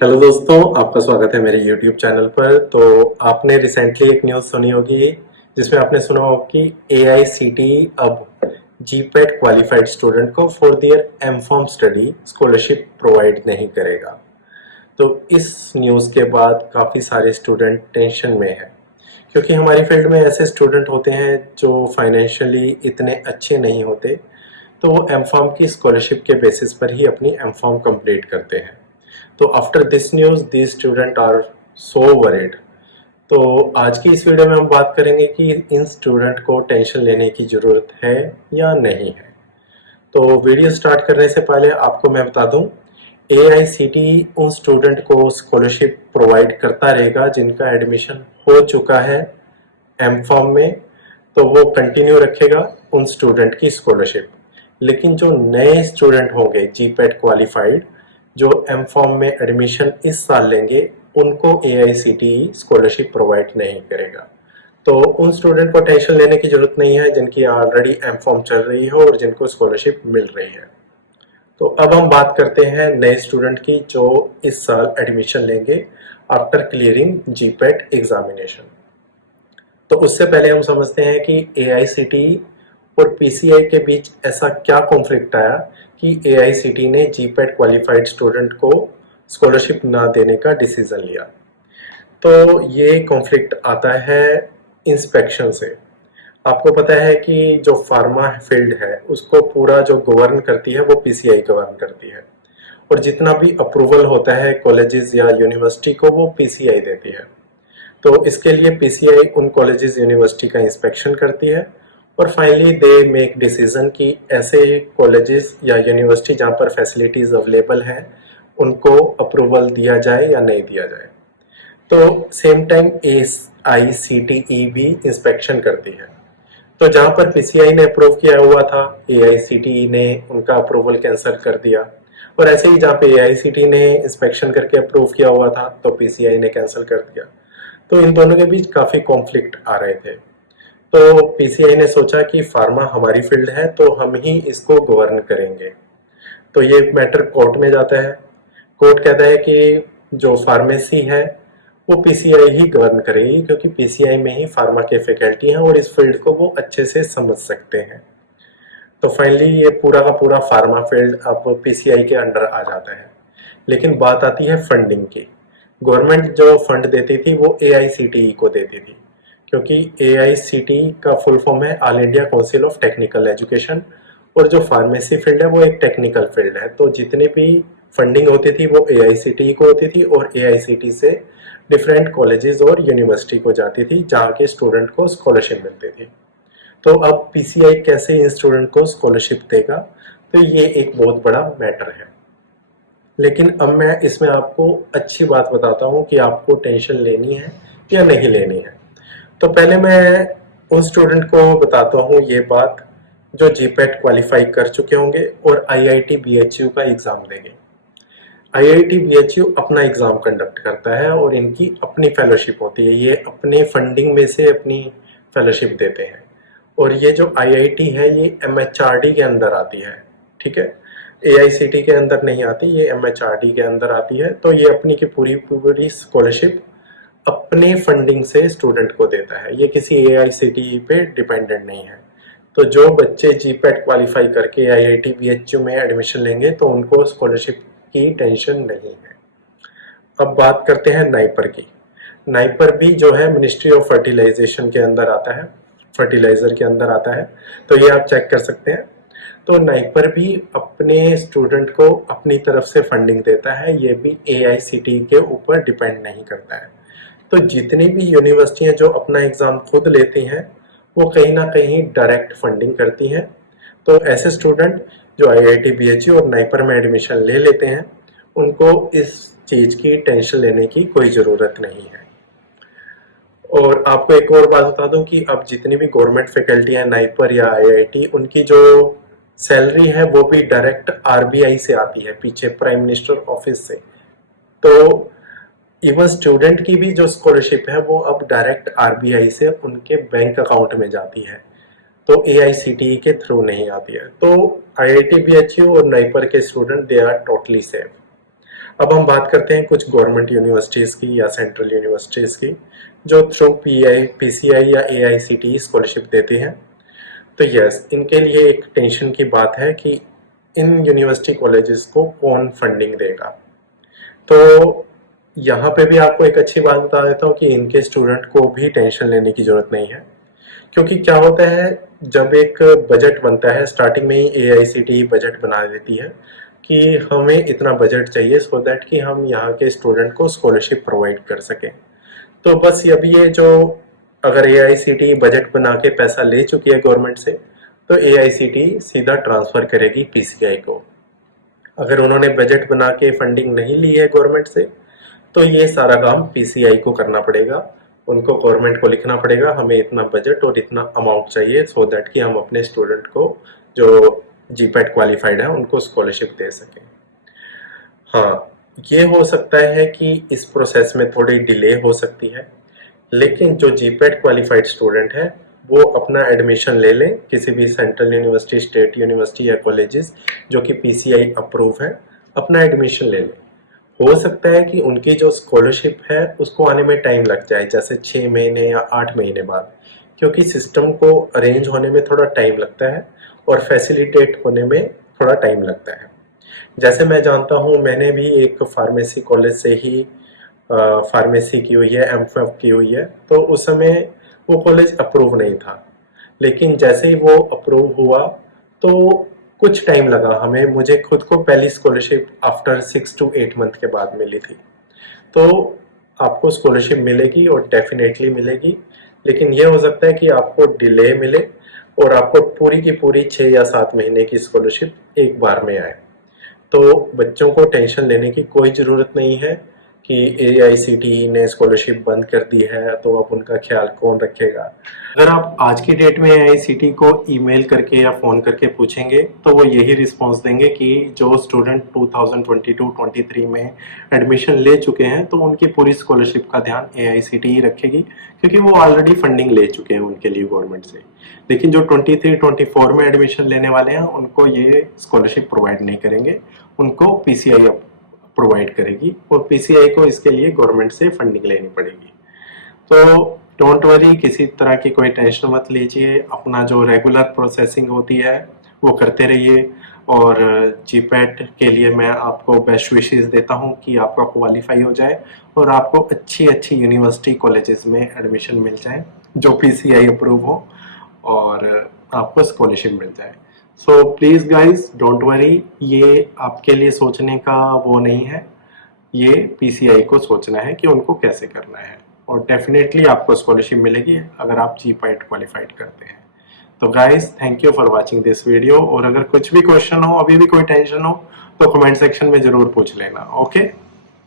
Hello दोस्तों, आपका स्वागत है मेरे YouTube चैनल पर। तो आपने रिसेंटली एक न्यूज़ सुनी होगी जिसमें आपने सुना होगा कि AICTE अब जीपैट क्वालिफाइड स्टूडेंट को for their M Pharm study scholarship provide नहीं करेगा। तो इस न्यूज़ के बाद काफ़ी सारे स्टूडेंट टेंशन में हैं, क्योंकि हमारी फील्ड में ऐसे स्टूडेंट होते हैं जो फाइनेंशियली इतने अच्छे नहीं होते, तो वो एमफॉर्म की स्कॉलरशिप के बेसिस पर ही अपनी एमफॉर्म कंप्लीट करते हैं। तो after this news these student are so worried. तो आज की इस वीडियो में हम बात करेंगे कि इन स्टूडेंट को टेंशन लेने की ज़रूरत है या नहीं है। तो वीडियो स्टार्ट करने से पहले आपको मैं बता दूं, AICTE उन स्टूडेंट को स्कॉलरशिप प्रोवाइड करता रहेगा जिनका एडमिशन हो चुका है एमफॉर्म में, तो वो कंटिन्यू रखेगा उन स्टूडेंट की स्कॉलरशिप। लेकिन जो नए स्टूडेंट होंगे जीपैट क्वालिफाइड, जो एमफॉर्म में एडमिशन इस साल लेंगे, उनको AICTE स्कॉलरशिप प्रोवाइड नहीं करेगा। तो उन स्टूडेंट को टेंशन लेने की जरूरत नहीं है जिनकी ऑलरेडी एमफॉर्म चल रही है और जिनको स्कॉलरशिप मिल रही है। तो अब हम बात करते हैं नए स्टूडेंट की जो इस साल एडमिशन लेंगे आफ्टर क्लियरिंग जीपैट एग्जामिनेशन। तो उससे पहले हम समझते हैं कि AICTE और PCI के बीच ऐसा क्या कॉन्फ्लिक्ट आया कि AICTE ने जीपैट क्वालिफाइड स्टूडेंट को स्कॉलरशिप ना देने का डिसीजन लिया। तो ये कॉन्फ्लिक्ट आता है इंस्पेक्शन से। आपको पता है कि जो फार्मा फील्ड है उसको पूरा जो गवर्न करती है वो PCI गवर्न करती है, और जितना भी अप्रूवल होता है कॉलेजेस या यूनिवर्सिटी को वो PCI देती है। तो इसके लिए PCI उन कॉलेजेस यूनिवर्सिटी का इंस्पेक्शन करती है और फाइनली दे मेक डिसीजन कि ऐसे कॉलेजेस या यूनिवर्सिटी जहाँ पर फैसिलिटीज अवेलेबल हैं उनको अप्रूवल दिया जाए या नहीं दिया जाए। तो सेम टाइम AICTE भी इंस्पेक्शन करती है। तो जहाँ पर PCI ने अप्रूव किया हुआ था, AICTE ने उनका अप्रूवल कैंसिल कर दिया, और ऐसे ही जहाँ पे AICTE ने इंस्पेक्शन करके अप्रूव किया हुआ था तो PCI ने कैंसिल कर दिया। तो इन दोनों के बीच काफी कॉन्फ्लिक्ट आ रहे थे। तो PCI ने सोचा कि फार्मा हमारी फील्ड है तो हम ही इसको गवर्न करेंगे। तो ये मैटर कोर्ट में जाता है। कोर्ट कहता है कि जो फार्मेसी है वो PCI ही गवर्न करेगी, क्योंकि PCI में ही फार्मा के फैकल्टी हैं और इस फील्ड को वो अच्छे से समझ सकते हैं। तो फाइनली ये पूरा का पूरा फार्मा फील्ड अब PCI के अंडर आ जाता है। लेकिन बात आती है फंडिंग की। गवर्नमेंट जो फंड देती थी वो AICTE को देती थी, क्योंकि AICTE का फुल फॉर्म है all India council of technical education, और जो फार्मेसी फील्ड है वो एक टेक्निकल फील्ड है। तो जितनी भी फंडिंग होती थी वो AICTE को होती थी, और AICTE से डिफरेंट कॉलेजेस और यूनिवर्सिटी को जाती थी जहाँ के स्टूडेंट को स्कॉलरशिप मिलती थी। तो अब PCI कैसे इन स्टूडेंट को स्कॉलरशिप देगा, तो ये एक बहुत बड़ा मैटर है। लेकिन अब मैं इसमें आपको अच्छी बात बताता हूँ कि आपको टेंशन लेनी है या नहीं लेनी है। तो पहले मैं उन स्टूडेंट को बताता हूँ ये बात जो जीपैट क्वालिफाई कर चुके होंगे और IIT BHU का एग्जाम देंगे। IIT BHU अपना एग्जाम कंडक्ट करता है और इनकी अपनी फेलोशिप होती है, ये अपने फंडिंग में से अपनी फेलोशिप देते हैं। और ये जो IIT है ये MHRD के अंदर आती है, ठीक है। AICTE के अंदर नहीं आती, ये MHRD के अंदर आती है। तो ये अपनी की पूरी पूरी स्कॉलरशिप अपने फंडिंग से स्टूडेंट को देता है, ये किसी AICTE पे डिपेंडेंट नहीं है। तो जो बच्चे जीपैट क्वालिफाई करके IIT BHU में एडमिशन लेंगे तो उनको स्कॉलरशिप की टेंशन नहीं है। अब बात करते हैं नाइपर की। नाइपर भी जो है मिनिस्ट्री ऑफ फर्टिलाइजेशन के अंदर आता है, फर्टिलाइजर के अंदर आता है। तो ये आप चेक कर सकते हैं। तो नाइपर भी अपने स्टूडेंट को अपनी तरफ से फंडिंग देता है, ये भी AICTE के ऊपर डिपेंड नहीं करता है। तो जितनी भी यूनिवर्सिटियां जो अपना एग्जाम खुद लेती हैं वो कहीं ना कहीं डायरेक्ट फंडिंग करती हैं। तो ऐसे स्टूडेंट जो IIT BHU और नाइपर में एडमिशन ले लेते हैं उनको इस चीज की टेंशन लेने की कोई जरूरत नहीं है। और आपको एक और बात बता दूं कि अब जितनी भी गवर्नमेंट फैकल्टी है नाइपर या IIT, उनकी जो सैलरी है वो भी डायरेक्ट RBI से आती है, पीछे प्राइम मिनिस्टर ऑफिस से। तो इवन स्टूडेंट की भी जो स्कॉलरशिप है वो अब डायरेक्ट RBI से उनके बैंक अकाउंट में जाती है, तो AICTE के थ्रू नहीं आती है। तो IIT BHU और नाइपर के student they are totally safe. अब हम बात करते हैं कुछ गवर्नमेंट यूनिवर्सिटीज़ की या सेंट्रल यूनिवर्सिटीज़ की जो थ्रू पीसीआई या एआईसीटीई स्कॉलरशिप देती हैं। तो यस, इनके लिए एक टेंशन की बात है कि इन यूनिवर्सिटी कॉलेजेस को कौन फंडिंग देगा। तो यहाँ पे भी आपको एक अच्छी बात बता देता हूँ कि इनके स्टूडेंट को भी टेंशन लेने की जरूरत नहीं है, क्योंकि क्या होता है जब एक बजट बनता है स्टार्टिंग में ही एआईसीटीई बजट बना देती है कि हमें इतना बजट चाहिए सो दैट कि हम यहाँ के स्टूडेंट को स्कॉलरशिप प्रोवाइड कर सकें। तो बस अब ये जो अगर एआईसीटीई बजट बना के पैसा ले चुकी है गवर्नमेंट से, तो एआईसीटीई सीधा ट्रांसफर करेगी पीसीआई को। अगर उन्होंने बजट बना के फंडिंग नहीं ली है गवर्नमेंट से, तो ये सारा काम पीसीआई को करना पड़ेगा। उनको गवर्नमेंट को लिखना पड़ेगा हमें इतना बजट और इतना अमाउंट चाहिए सो दैट कि हम अपने स्टूडेंट को जो जीपैट क्वालिफाइड है उनको स्कॉलरशिप दे सकें। हाँ, ये हो सकता है कि इस प्रोसेस में थोड़ी डिले हो सकती है, लेकिन जो जीपैट क्वालिफाइड स्टूडेंट है वो अपना एडमिशन ले लें किसी भी सेंट्रल यूनिवर्सिटी, स्टेट यूनिवर्सिटी या कॉलेजेस जो कि पीसीआई अप्रूव है, अपना एडमिशन ले लें। हो सकता है कि उनकी जो स्कॉलरशिप है उसको आने में टाइम लग जाए, जैसे 6 महीने या 8 महीने बाद, क्योंकि सिस्टम को अरेंज होने में थोड़ा टाइम लगता है और फैसिलिटेट होने में थोड़ा टाइम लगता है। जैसे मैं जानता हूँ, मैंने भी एक फार्मेसी कॉलेज से ही फार्मेसी की हुई है, एमफिल की हुई है, तो उस समय वो कॉलेज अप्रूव नहीं था, लेकिन जैसे ही वो अप्रूव हुआ तो कुछ टाइम लगा हमें, मुझे खुद को पहली स्कॉलरशिप आफ्टर 6 to 8 मंथ के बाद मिली थी। तो आपको स्कॉलरशिप मिलेगी और डेफिनेटली मिलेगी, लेकिन ये हो सकता है कि आपको डिले मिले और आपको पूरी की पूरी 6 या 7 महीने की स्कॉलरशिप एक बार में आए। तो बच्चों को टेंशन लेने की कोई ज़रूरत नहीं है कि एआईसीटीई ने स्कॉलरशिप बंद कर दी है तो अब उनका ख्याल कौन रखेगा। अगर आप आज की डेट में एआईसीटीई को ईमेल करके या फ़ोन करके पूछेंगे तो वो यही रिस्पांस देंगे कि जो स्टूडेंट 2022-23 में एडमिशन ले चुके हैं तो उनकी पूरी स्कॉलरशिप का ध्यान एआईसीटीई रखेगी, क्योंकि वो ऑलरेडी फंडिंग ले चुके हैं उनके लिए गवर्नमेंट से। लेकिन जो 23-24 में एडमिशन लेने वाले हैं उनको ये स्कॉलरशिप प्रोवाइड नहीं करेंगे, उनको पीसीआई प्रोवाइड करेगी और पीसीआई को इसके लिए गवर्नमेंट से फंडिंग लेनी पड़ेगी। तो डोंट वरी, किसी तरह की कोई टेंशन मत लीजिए, अपना जो रेगुलर प्रोसेसिंग होती है वो करते रहिए। और जीपैट के लिए मैं आपको बेस्ट विशेस देता हूँ कि आपका क्वालिफाई हो जाए और आपको अच्छी अच्छी यूनिवर्सिटी कॉलेजेस में एडमिशन मिल जाए जो पीसीआई अप्रूव हो और आपको स्कॉलरशिप मिल जाए। So please guys don't worry, ये आपके लिए सोचने का वो नहीं है, ये पीसीआई को सोचना है कि उनको कैसे करना है, और डेफिनेटली आपको स्कॉलरशिप मिलेगी अगर आप जीपैट क्वालिफाइड करते हैं। तो guys thank you for watching this video, और अगर कुछ भी क्वेश्चन हो, अभी भी कोई टेंशन हो, तो कमेंट सेक्शन में जरूर पूछ लेना। ओके।